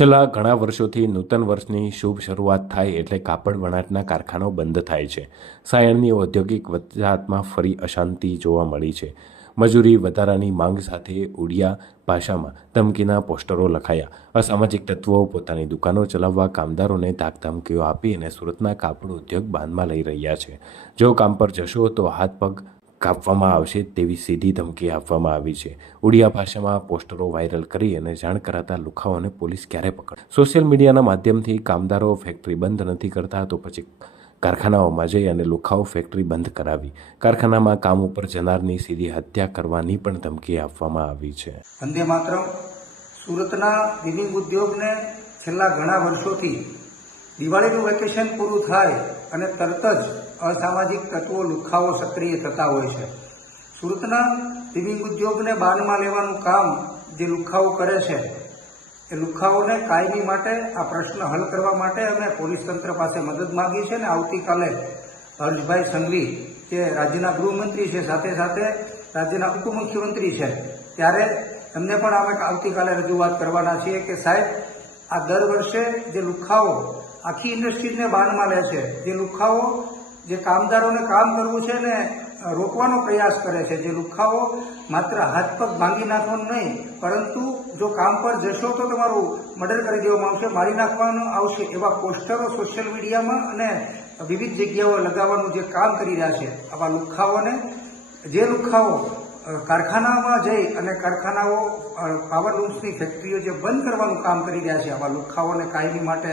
છેલ્લા ઘણા વર્ષોથી નૂતન વર્ષની શુભ શરૂઆત થાય એટલે કાપડ વણાટના કારખાનાઓ બંધ થાય છે. સાયણની ઔદ્યોગિક વસાહતમાં ફરી અશાંતિ જોવા મળી છે. મજૂરી વધારાની માંગ સાથે ઉડિયા ભાષામાં ધમકીના પોસ્ટરો લખાયા. અસામાજિક તત્વો પોતાની દુકાનો ચલાવવા કામદારોને ધાકધમકીઓ આપી અને સુરતના કાપડ ઉદ્યોગ બાંધમાં લઈ રહ્યા છે. જો કામ પર જશો તો હાથ પગ કાપવામાં આવશે તેવી સીધી ધમકી આપવામાં આવી છે. ઉડિયા ભાષામાં પોસ્ટરો વાયરલ કરી અને જાણ કરાતા લુખાઓને પોલીસ ક્યારે પકડ? સોશિયલ મીડિયાના માધ્યમથી કામદારો ફેક્ટરી બંધ નથી કરતા તો પછી કારખાનાઓમાં જઈ અને લુખાઓ ફેક્ટરી બંધ કરાવી. કારખાનામાં કામ ઉપર જનારની સીધી હત્યા કરવાની પણ ધમકી આપવામાં આવી છે. વંદે માત્ર સુરતના વિવિંગ ઉદ્યોગને છેલ્લા ઘણા વર્ષોથી દિવાળીનું વેકેશન પૂરું થાય અને તરત જ અસામાજિક તત્વો લુખાઓ સક્રિય થતા હોય છે. સુરતના વિવિંગ ઉદ્યોગને બાનમાં લેવાનું કામ જે લુખાઓ કરે છે, એ લુખાઓને કાયમી માટે આ પ્રશ્ન હલ કરવા માટે અમે પોલીસ તંત્ર પાસે મદદ માંગી છે અને આવતીકાલે હર્ષભાઈ સંઘવી, જે રાજ્યના ગૃહમંત્રી છે, સાથે સાથે રાજ્યના ઉપમુખ્યમંત્રી છે, ત્યારે એમને પણ અમે આવતીકાલે રજૂઆત કરવાના છીએ કે સાહેબ આ દર વર્ષે જે લુખાઓ આખી ઇન્ડસ્ટ્રીઝને બાનમાં લે છે, જે લુખાઓ જે કામદારોને કામ કરવું છે ને રોકવાનો પ્રયાસ કરે છે, જે લુખાઓ માત્ર હાથ પગ ભાંગી નાખવાનું નહીં, પરંતુ જો કામ પર જશો તો તમારું મર્ડર કરી દેવામાં આવશે, મારી નાખવાનું આવશે એવા પોસ્ટરો સોશિયલ મીડિયામાં અને વિવિધ જગ્યાઓ લગાવવાનું જે કામ કરી રહ્યા છે, આવા લુખાઓને, જે લુખાઓ કારખાનામાં જઈ અને કારખાનાઓ પાવર લૂમ્સની ફેક્ટરીઓ જે બંધ કરવાનું કામ કરી રહ્યા છે, આવા લુખાઓને કાયમી માટે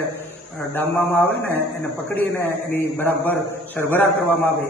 ડામવામાં આવે ને એને પકડીને એની બરાબર સરભરા કરવામાં આવે.